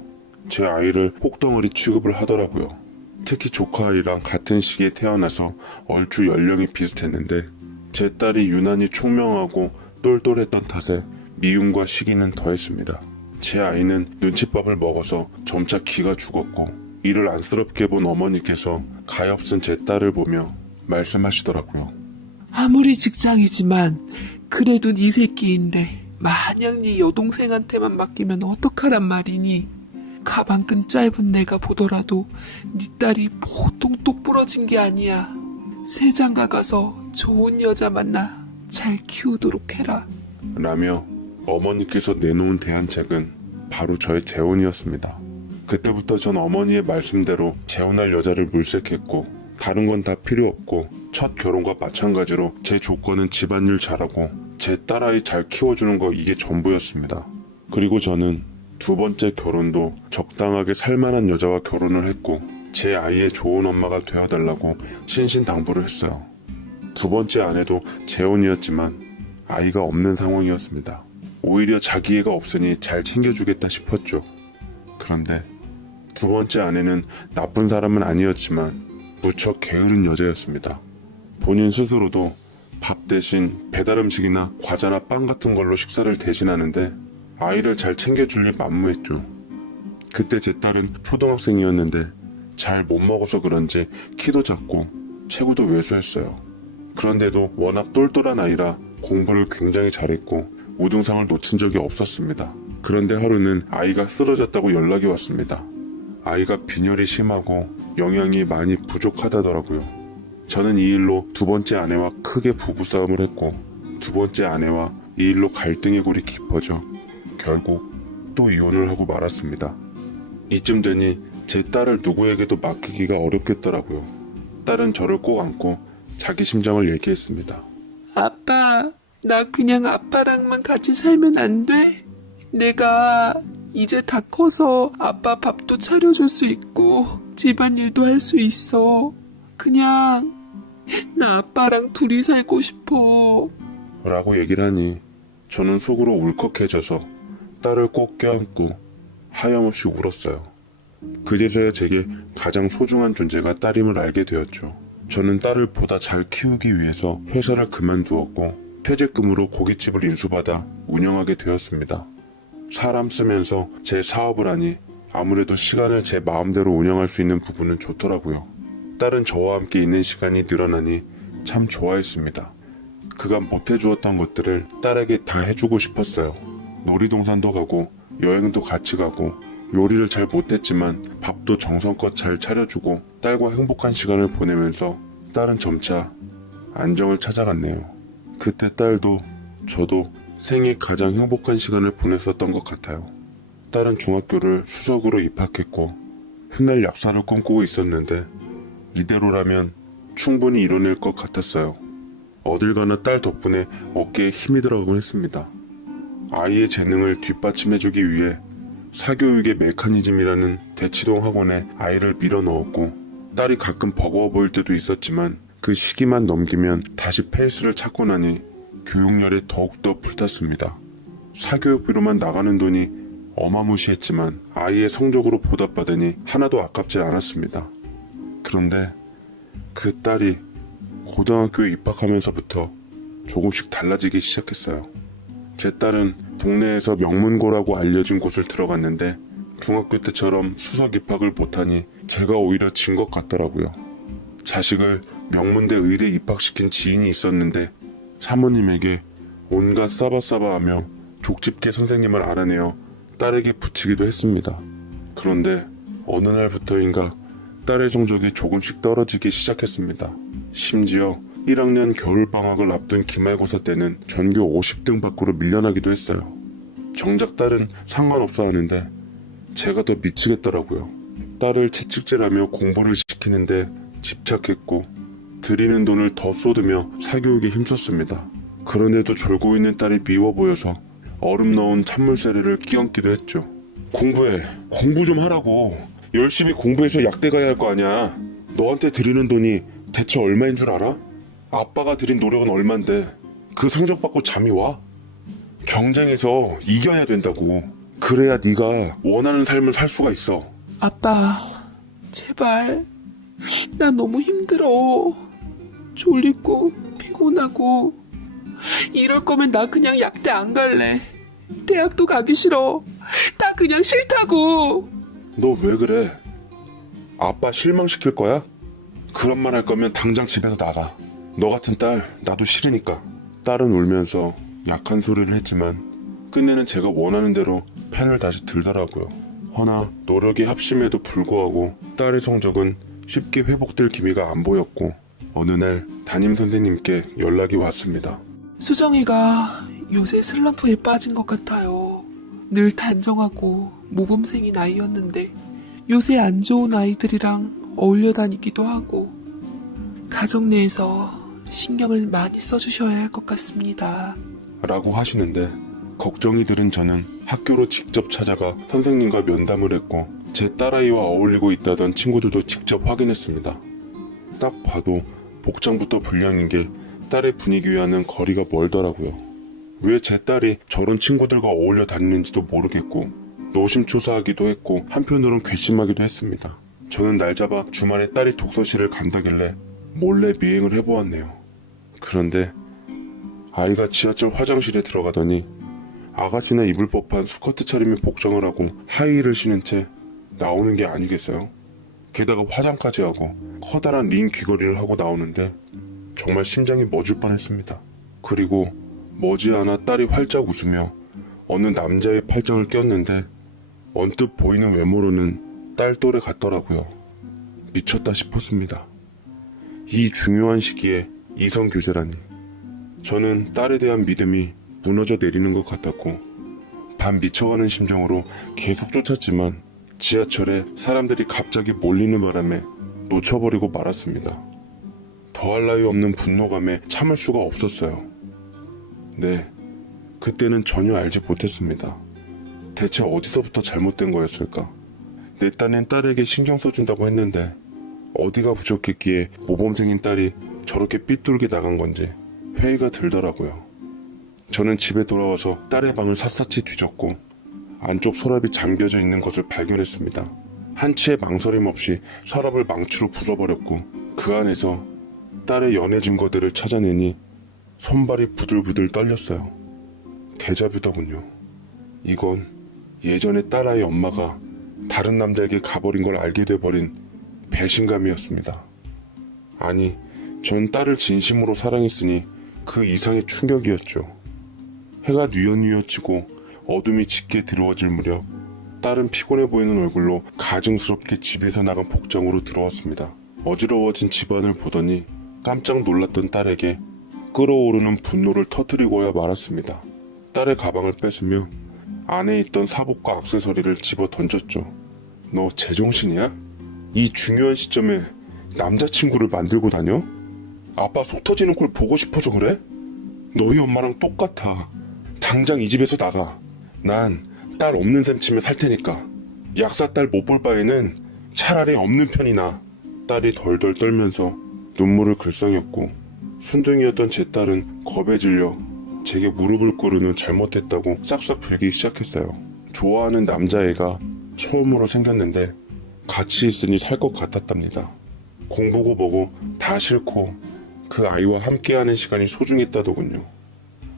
제 아이를 혹덩어리 취급을 하더라고요. 특히 조카 아이랑 같은 시기에 태어나서 얼추 연령이 비슷했는데 제 딸이 유난히 총명하고 똘똘했던 탓에 미움과 시기는 더했습니다. 제 아이는 눈칫밥을 먹어서 점차 기가 죽었고 이를 안쓰럽게 본 어머니께서 가엾은 제 딸을 보며 말씀하시더라고요. 아무리 직장이지만 그래도 네 새끼인데 마냥 네 여동생한테만 맡기면 어떡하란 말이니. 가방끈 짧은 내가 보더라도 네 딸이 보통 똑부러진 게 아니야. 새 장가 가서 좋은 여자 만나 잘 키우도록 해라. 라며 어머니께서 내놓은 대안책은 바로 저의 재혼이었습니다. 그때부터 전 어머니의 말씀대로 재혼할 여자를 물색했고 다른 건 다 필요 없고 첫 결혼과 마찬가지로 제 조건은 집안일 잘하고 제 딸아이 잘 키워주는 거 이게 전부였습니다. 그리고 저는 두 번째 결혼도 적당하게 살만한 여자와 결혼을 했고 제 아이의 좋은 엄마가 되어달라고 신신당부를 했어요. 두 번째 아내도 재혼이었지만 아이가 없는 상황이었습니다. 오히려 자기 애가 없으니 잘 챙겨주겠다 싶었죠. 그런데 두 번째 아내는 나쁜 사람은 아니었지만 무척 게으른 여자였습니다. 본인 스스로도 밥 대신 배달 음식이나 과자나 빵 같은 걸로 식사를 대신하는데 아이를 잘 챙겨줄 리 만무했죠. 그때 제 딸은 초등학생이었는데 잘 못 먹어서 그런지 키도 작고 체구도 왜소했어요. 그런데도 워낙 똘똘한 아이라 공부를 굉장히 잘했고 우등상을 놓친 적이 없었습니다. 그런데 하루는 아이가 쓰러졌다고 연락이 왔습니다. 아이가 빈혈이 심하고 영양이 많이 부족하다더라고요. 저는 이 일로 두 번째 아내와 크게 부부싸움을 했고 두 번째 아내와 이 일로 갈등의 골이 깊어져 결국 또 이혼을 하고 말았습니다. 이쯤 되니 제 딸을 누구에게도 맡기기가 어렵겠더라고요. 딸은 저를 꼭 안고 자기 심정을 얘기했습니다. 아빠, 나 그냥 아빠랑만 같이 살면 안 돼? 내가 이제 다 커서 아빠 밥도 차려줄 수 있고 집안일도 할 수 있어. 그냥 나 아빠랑 둘이 살고 싶어. 라고 얘기를 하니 저는 속으로 울컥해져서 딸을 꼭 껴안고 하염없이 울었어요. 그제서야 제게 가장 소중한 존재가 딸임을 알게 되었죠. 저는 딸을 보다 잘 키우기 위해서 회사를 그만두었고 퇴직금으로 고깃집을 인수받아 운영하게 되었습니다. 사람 쓰면서 제 사업을 하니 아무래도 시간을 제 마음대로 운영할 수 있는 부분은 좋더라고요. 딸은 저와 함께 있는 시간이 늘어나니 참 좋아했습니다. 그간 못해주었던 것들을 딸에게 다 해주고 싶었어요. 놀이동산도 가고 여행도 같이 가고 요리를 잘 못했지만 밥도 정성껏 잘 차려주고 딸과 행복한 시간을 보내면서 딸은 점차 안정을 찾아갔네요. 그때 딸도 저도 생애 가장 행복한 시간을 보냈었던 것 같아요. 딸은 중학교를 수석으로 입학했고 훗날 약사를 꿈꾸고 있었는데 이대로라면 충분히 이뤄낼 것 같았어요. 어딜 가나 딸 덕분에 어깨에 힘이 들어가곤 했습니다. 아이의 재능을 뒷받침해주기 위해 사교육의 메커니즘이라는 대치동 학원에 아이를 밀어 넣었고, 딸이 가끔 버거워 보일 때도 있었지만 그 시기만 넘기면 다시 페이스를 찾고 나니 교육열에 더욱더 불탔습니다. 사교육비로만 나가는 돈이 어마무시했지만 아이의 성적으로 보답받으니 하나도 아깝지 않았습니다. 그런데 그 딸이 고등학교에 입학하면서부터 조금씩 달라지기 시작했어요. 제 딸은 동네에서 명문고라고 알려진 곳을 들어갔는데 중학교 때처럼 수석 입학을 못하니 제가 오히려 진 것 같더라고요. 자식을 명문대 의대 입학시킨 지인이 있었는데 사모님에게 온갖 싸바싸바하며 족집게 선생님을 알아내어 딸에게 붙이기도 했습니다. 그런데 어느 날부터인가 딸의 성적이 조금씩 떨어지기 시작했습니다. 심지어 1학년 겨울방학을 앞둔 기말고사 때는 전교 50등 밖으로 밀려나기도 했어요. 정작 딸은 상관없어 하는데 제가 더 미치겠더라고요. 딸을 채찍질하며 공부를 시키는데 집착했고 들이는 돈을 더 쏟으며 사교육에 힘썼습니다. 그런데도 졸고 있는 딸이 미워 보여서 얼음 넣은 찬물 세례를 끼얹기도 했죠. 공부해. 공부 좀 하라고. 열심히 공부해서 약대 가야 할 거 아니야. 너한테 들이는 돈이 대체 얼마인 줄 알아? 아빠가 들인 노력은 얼만데 그 성적 받고 잠이 와? 경쟁에서 이겨야 된다고. 그래야 네가 원하는 삶을 살 수가 있어. 아빠, 제발. 나 너무 힘들어. 졸리고 피곤하고. 이럴 거면 나 그냥 약대 안 갈래. 대학도 가기 싫어. 다 그냥 싫다고. 너 왜 그래? 아빠 실망시킬 거야? 그런 말 할 거면 당장 집에서 나가. 너 같은 딸 나도 싫으니까. 딸은 울면서 약한 소리를 했지만 끝내는 제가 원하는 대로 펜을 다시 들더라고요. 허나 노력이 합심에도 불구하고 딸의 성적은 쉽게 회복될 기미가 안 보였고 어느 날 담임 선생님께 연락이 왔습니다. 수정이가 요새 슬럼프에 빠진 것 같아요. 늘 단정하고 모범생인 아이였는데 요새 안 좋은 아이들이랑 어울려 다니기도 하고 가정 내에서 신경을 많이 써주셔야 할 것 같습니다. 라고 하시는데 걱정이 들은 저는 학교로 직접 찾아가 선생님과 면담을 했고 제 딸아이와 어울리고 있다던 친구들도 직접 확인했습니다. 딱 봐도 복장부터 불량인 게 딸의 분위기와는 거리가 멀더라고요. 왜 제 딸이 저런 친구들과 어울려 다니는지도 모르겠고 노심초사하기도 했고 한편으론 괘씸하기도 했습니다. 저는 날 잡아 주말에 딸이 독서실을 간다길래 몰래 미행을 해보았네요. 그런데 아이가 지하철 화장실에 들어가더니 아가씨나 입을 법한 스커트 차림의 복장을 하고 하이힐을 신은 채 나오는 게 아니겠어요? 게다가 화장까지 하고 커다란 링 귀걸이를 하고 나오는데 정말 심장이 멎을 뻔했습니다. 그리고 머지않아 딸이 활짝 웃으며 어느 남자의 팔짱을 꼈는데 언뜻 보이는 외모로는 딸 또래 같더라고요. 미쳤다 싶었습니다. 이 중요한 시기에 이성교제라니. 저는 딸에 대한 믿음이 무너져 내리는 것 같았고 반 미쳐가는 심정으로 계속 쫓았지만 지하철에 사람들이 갑자기 몰리는 바람에 놓쳐버리고 말았습니다. 더할 나위 없는 분노감에 참을 수가 없었어요. 네, 그때는 전혀 알지 못했습니다. 대체 어디서부터 잘못된 거였을까? 내 딴엔 딸에게 신경 써준다고 했는데 어디가 부족했기에 모범생인 딸이 저렇게 삐뚤게 나간 건지 회의가 들더라고요. 저는 집에 돌아와서 딸의 방을 샅샅이 뒤졌고 안쪽 서랍이 잠겨져 있는 것을 발견했습니다. 한치의 망설임 없이 서랍을 망치로 부숴버렸고 그 안에서 딸의 연애 증거들을 찾아내니 손발이 부들부들 떨렸어요. 데자뷰더군요. 이건 예전에 딸아이 엄마가 다른 남자에게 가버린 걸 알게 돼버린 배신감이었습니다. 아니, 전 딸을 진심으로 사랑했으니 그 이상의 충격이었죠. 해가 뉘엿뉘엿 지고 어둠이 짙게 들어와질 무렵 딸은 피곤해 보이는 얼굴로 가증스럽게 집에서 나간 복장으로 들어왔습니다. 어지러워진 집안을 보더니 깜짝 놀랐던 딸에게 끓어오르는 분노를 터뜨리고야 말았습니다. 딸의 가방을 뺏으며 안에 있던 사복과 액세서리를 집어 던졌죠. 너 제정신이야? 이 중요한 시점에 남자친구를 만들고 다녀? 아빠 속 터지는 꼴 보고 싶어서 그래? 너희 엄마랑 똑같아. 당장 이 집에서 나가. 난 딸 없는 셈 치며 살 테니까. 약사딸 못 볼 바에는 차라리 없는 편이 나. 딸이 덜덜 떨면서 눈물을 글썽였고 순둥이였던 제 딸은 겁에 질려 제게 무릎을 꿇으며 잘못했다고 싹싹 빌기 시작했어요. 좋아하는 남자애가 처음으로 생겼는데 같이 있으니 살 것 같았답니다. 공부고 뭐고 다 싫고 그 아이와 함께하는 시간이 소중했다더군요.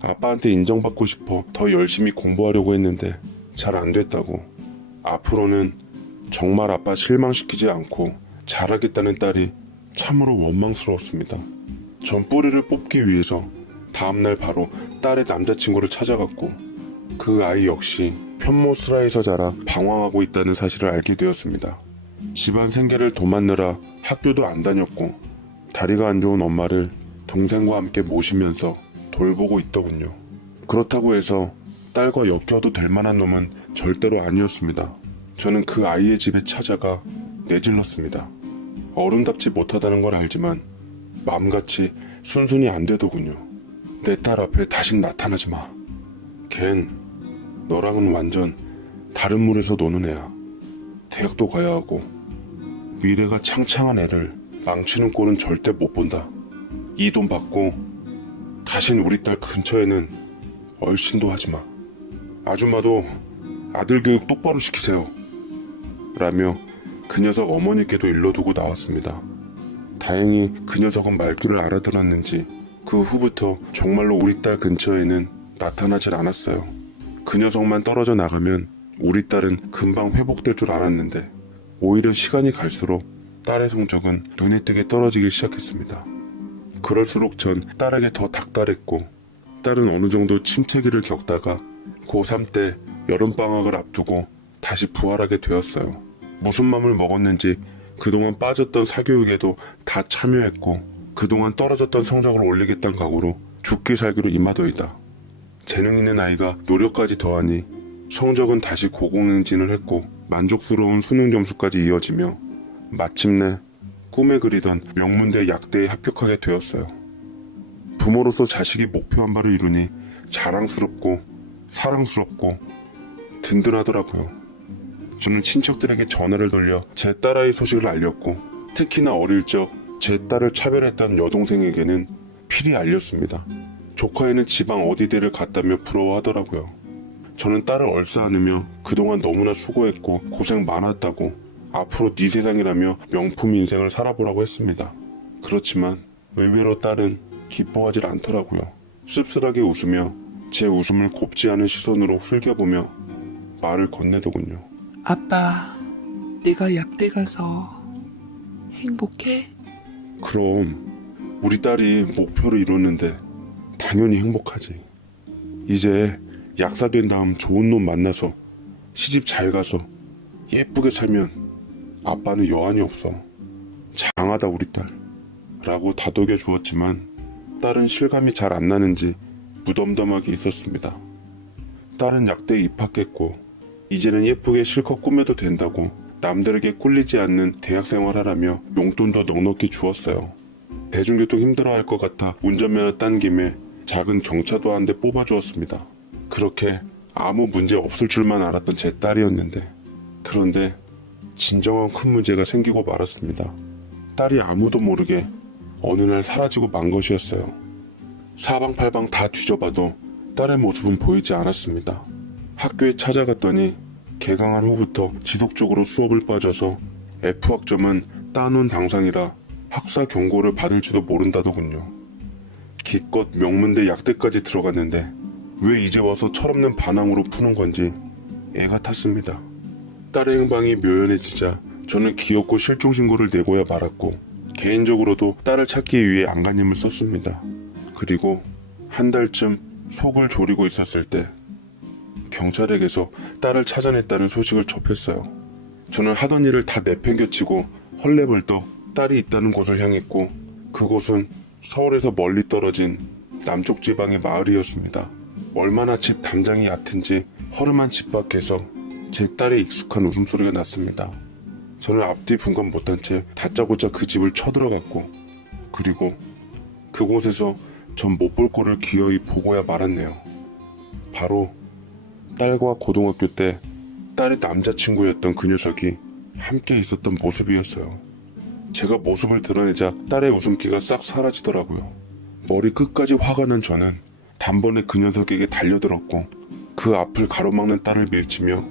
아빠한테 인정받고 싶어 더 열심히 공부하려고 했는데 잘 안 됐다고. 앞으로는 정말 아빠 실망시키지 않고 잘하겠다는 딸이 참으로 원망스러웠습니다. 전 뿌리를 뽑기 위해서 다음날 바로 딸의 남자친구를 찾아갔고 그 아이 역시 편모스라에서 자라 방황하고 있다는 사실을 알게 되었습니다. 집안 생계를 도맡느라 학교도 안 다녔고 다리가 안 좋은 엄마를 동생과 함께 모시면서 돌보고 있더군요. 그렇다고 해서 딸과 엮여도 될 만한 놈은 절대로 아니었습니다. 저는 그 아이의 집에 찾아가 내질렀습니다. 어른답지 못하다는 걸 알지만 마음같이 순순히 안 되더군요. 내 딸 앞에 다신 나타나지 마. 걘 너랑은 완전 다른 물에서 노는 애야. 대학도 가야 하고 미래가 창창한 애를 망치는 꼴은 절대 못 본다. 이 돈 받고 다신 우리 딸 근처에는 얼씬도 하지 마. 아줌마도 아들 교육 똑바로 시키세요. 라며 그 녀석 어머니께도 일러두고 나왔습니다. 다행히 그 녀석은 말귀를 알아들었는지 그 후부터 정말로 우리 딸 근처에는 나타나질 않았어요. 그 녀석만 떨어져 나가면 우리 딸은 금방 회복될 줄 알았는데 오히려 시간이 갈수록 딸의 성적은 눈에 띄게 떨어지기 시작했습니다. 그럴수록 전 딸에게 더 닥달했고 딸은 어느 정도 침체기를 겪다가 고3 때 여름방학을 앞두고 다시 부활하게 되었어요. 무슨 맘을 먹었는지 그동안 빠졌던 사교육에도 다 참여했고 그동안 떨어졌던 성적을 올리겠다는 각오로 죽기 살기로 임하더이다. 재능 있는 아이가 노력까지 더하니 성적은 다시 고공행진을 했고 만족스러운 수능 점수까지 이어지며 마침내 꿈에 그리던 명문대 약대에 합격하게 되었어요. 부모로서 자식이 목표한 바를 이루니 자랑스럽고 사랑스럽고 든든하더라고요. 저는 친척들에게 전화를 돌려 제 딸아이 소식을 알렸고 특히나 어릴 적 제 딸을 차별했던 여동생에게는 필히 알렸습니다. 조카애는 지방 어디대를 갔다며 부러워하더라고요. 저는 딸을 얼싸안으며 그동안 너무나 수고했고 고생 많았다고 앞으로 네 세상이라며 명품 인생을 살아보라고 했습니다. 그렇지만 의외로 딸은 기뻐하질 않더라고요. 씁쓸하게 웃으며 제 웃음을 곱지 않은 시선으로 흘겨보며 말을 건네더군요. 아빠, 내가 약대 가서 행복해? 그럼 우리 딸이 목표를 이뤘는데 당연히 행복하지. 이제 약사 된 다음 좋은 놈 만나서 시집 잘 가서 예쁘게 살면 아빠는 여한이 없어. 장하다 우리 딸. 라고 다독여 주었지만 딸은 실감이 잘 안 나는지 무덤덤하게 있었습니다. 딸은 약대에 입학했고 이제는 예쁘게 실컷 꾸며도 된다고 남들에게 꿀리지 않는 대학생활 하라며 용돈도 넉넉히 주었어요. 대중교통 힘들어할 것 같아 운전면허 딴 김에 작은 경차도 한 대 뽑아주었습니다. 그렇게 아무 문제 없을 줄만 알았던 제 딸이었는데 그런데 진정한 큰 문제가 생기고 말았습니다. 딸이 아무도 모르게 어느 날 사라지고 만 것이었어요. 사방팔방 다 뒤져봐도 딸의 모습은 보이지 않았습니다. 학교에 찾아갔더니 개강한 후부터 지속적으로 수업을 빠져서 F학점은 따놓은 당상이라 학사 경고를 받을지도 모른다더군요. 기껏 명문대 약대까지 들어갔는데 왜 이제 와서 철없는 반항으로 푸는 건지 애가 탔습니다. 딸의 행방이 묘연해지자 저는 기어코 실종신고를 내고야 말았고 개인적으로도 딸을 찾기 위해 안간힘을 썼습니다. 그리고 한 달쯤 속을 졸이고 있었을 때 경찰에게서 딸을 찾아냈다는 소식을 접했어요. 저는 하던 일을 다 내팽겨치고 헐레벌떡 딸이 있다는 곳을 향했고 그곳은 서울에서 멀리 떨어진 남쪽 지방의 마을이었습니다. 얼마나 집 담장이 얕은지 허름한 집 밖에서 제 딸의 익숙한 웃음소리가 났습니다. 저는 앞뒤 분간 못한 채 다짜고짜 그 집을 쳐들어갔고 그리고 그곳에서 전 못 볼 꼴을 기어이 보고야 말았네요. 바로 딸과 고등학교 때 딸의 남자친구였던 그 녀석이 함께 있었던 모습이었어요. 제가 모습을 드러내자 딸의 웃음기가 싹 사라지더라고요. 머리 끝까지 화가 난 저는 단번에 그 녀석에게 달려들었고 그 앞을 가로막는 딸을 밀치며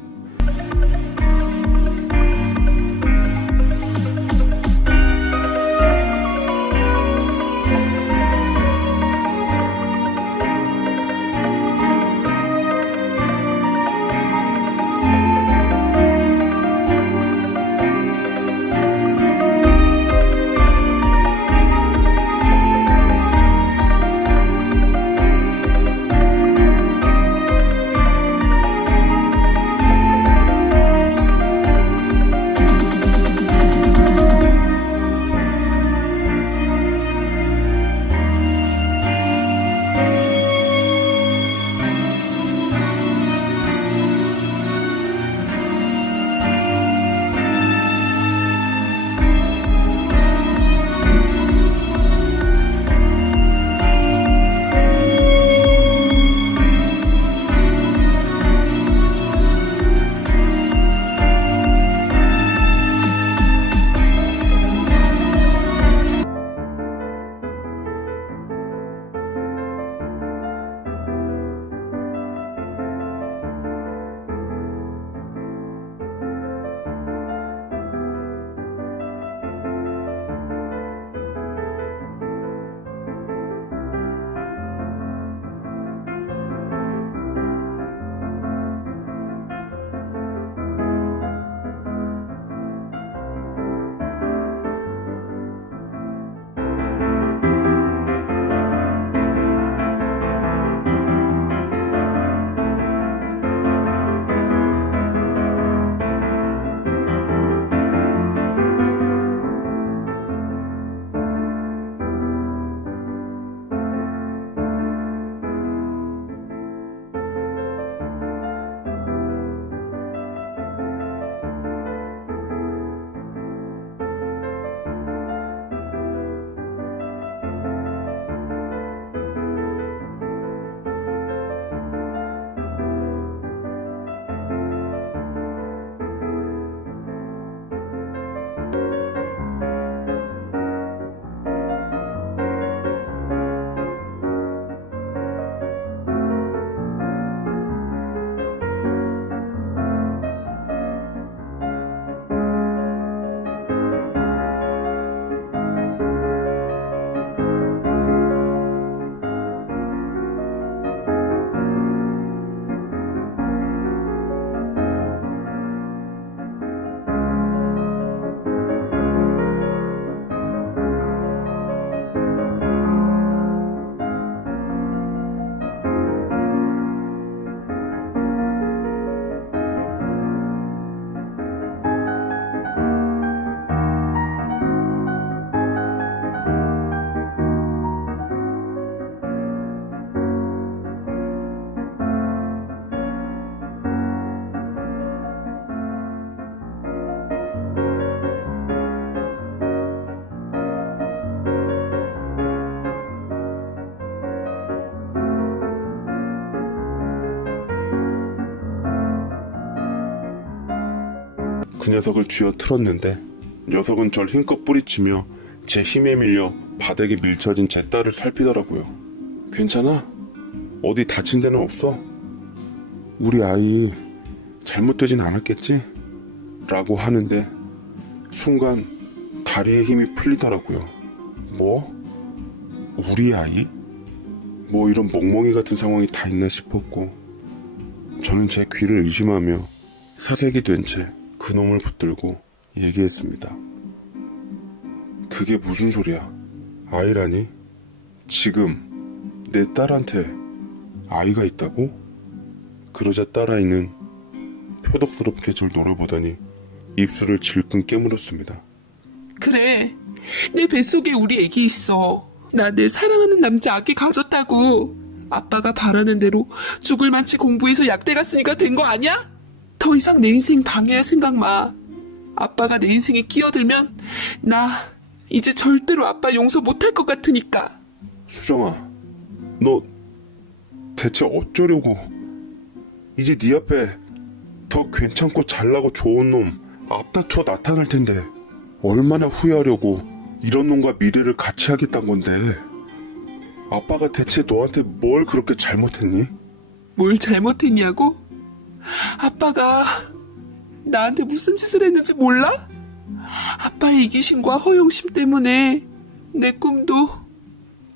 그 녀석을 쥐어 틀었는데 녀석은 절 힘껏 뿌리치며 제 힘에 밀려 바닥에 밀쳐진 제 딸을 살피더라고요. 괜찮아? 어디 다친 데는 없어? 우리 아이 잘못되진 않았겠지? 라고 하는데 순간 다리에 힘이 풀리더라고요. 뭐? 우리 아이? 뭐 이런 멍멍이 같은 상황이 다 있나 싶었고 저는 제 귀를 의심하며 사색이 된 채 그놈을 붙들고 얘기했습니다. 그게 무슨 소리야? 아이라니? 지금 내 딸한테 아이가 있다고? 그러자 딸아이는 표독스럽게 절 노려보더니 입술을 질끈 깨물었습니다. 그래, 내 뱃속에 우리 애기 있어. 나 내 사랑하는 남자 아기 가졌다고. 아빠가 바라는 대로 죽을 만치 공부해서 약대 갔으니까 된 거 아니야? 더 이상 내 인생 방해할 생각 마. 아빠가 내 인생에 끼어들면 나 이제 절대로 아빠 용서 못할 것 같으니까. 수정아, 너 대체 어쩌려고? 이제 네 앞에 더 괜찮고 잘나고 좋은 놈 앞다투어 나타날 텐데 얼마나 후회하려고 이런 놈과 미래를 같이 하겠다는 건데. 아빠가 대체 너한테 뭘 그렇게 잘못했니? 뭘 잘못했냐고? 아빠가 나한테 무슨 짓을 했는지 몰라? 아빠의 이기심과 허영심 때문에 내 꿈도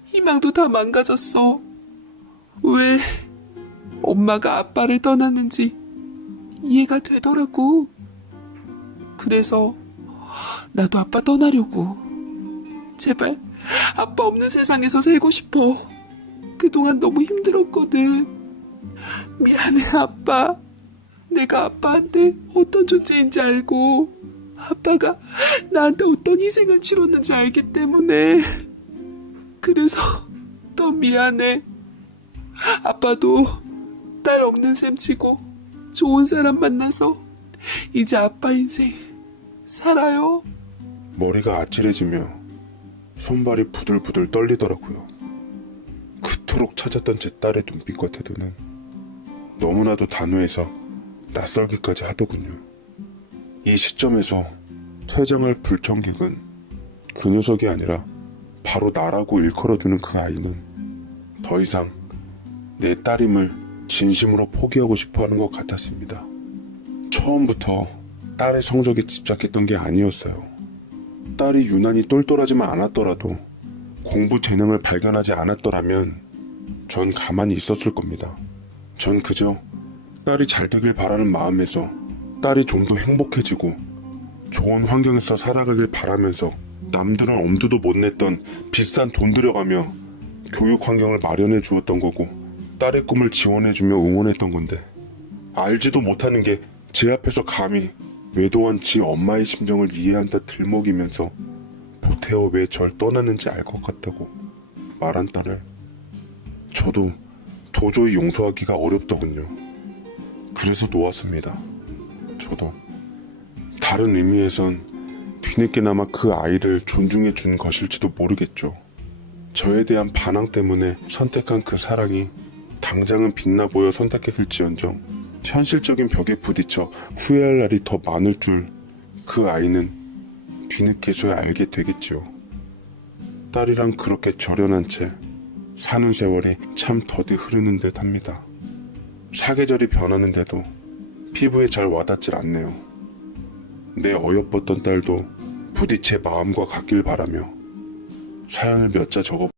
희망도 다 망가졌어. 왜 엄마가 아빠를 떠났는지 이해가 되더라고. 그래서 나도 아빠 떠나려고. 제발 아빠 없는 세상에서 살고 싶어. 그동안 너무 힘들었거든. 미안해 아빠. 내가 아빠한테 어떤 존재인지 알고 아빠가 나한테 어떤 희생을 치렀는지 알기 때문에 그래서 더 미안해. 아빠도 딸 없는 셈 치고 좋은 사람 만나서 이제 아빠 인생 살아요. 머리가 아찔해지며 손발이 부들부들 떨리더라고요. 그토록 찾았던 제 딸의 눈빛과 태도는 너무나도 단호해서 낯설기까지 하더군요. 이 시점에서 퇴장할 불청객은 그 녀석이 아니라 바로 나라고 일컬어주는 그 아이는 더 이상 내 딸임을 진심으로 포기하고 싶어하는 것 같았습니다. 처음부터 딸의 성적에 집착했던 게 아니었어요. 딸이 유난히 똘똘하지만 않았더라도 공부 재능을 발견하지 않았더라면 전 가만히 있었을 겁니다. 전 그저 딸이 잘 되길 바라는 마음에서 딸이 좀 더 행복해지고 좋은 환경에서 살아가길 바라면서 남들은 엄두도 못 냈던 비싼 돈 들여가며 교육 환경을 마련해 주었던 거고 딸의 꿈을 지원해주며 응원했던 건데 알지도 못하는 게 제 앞에서 감히 외도한 지 엄마의 심정을 이해한다 들먹이면서 보태어 왜 절 떠나는지 알 것 같다고 말한 딸을 저도 도저히 용서하기가 어렵더군요. 그래서 놓았습니다. 저도 다른 의미에선 뒤늦게나마 그 아이를 존중해 준 것일지도 모르겠죠. 저에 대한 반항 때문에 선택한 그 사랑이 당장은 빛나 보여 선택했을지언정 현실적인 벽에 부딪혀 후회할 날이 더 많을 줄 그 아이는 뒤늦게서야 알게 되겠지요. 딸이랑 그렇게 절연한 채 사는 세월이 참 더디 흐르는 듯 합니다. 사계절이 변하는데도 피부에 잘 와닿질 않네요. 내 어여뻤던 딸도 부디 제 마음과 같길 바라며 사연을 몇 자 적어